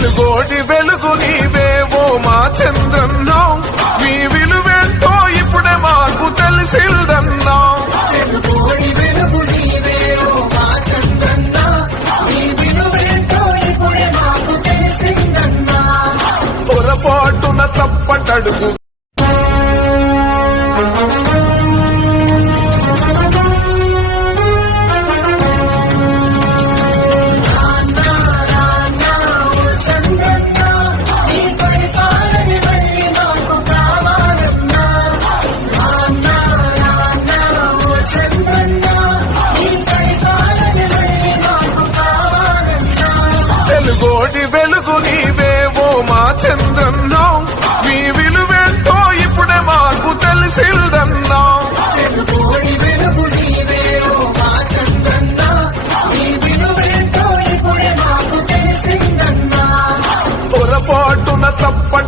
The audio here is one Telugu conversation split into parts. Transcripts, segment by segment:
వెలుగోడి వెలుగు నీవేవో మా చంద్రన్నో మీ విలువెంతో ఇప్పుడే మాకు తెలిసిందన్నో. పొరపాటున తప్పటడుగు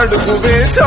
try to. So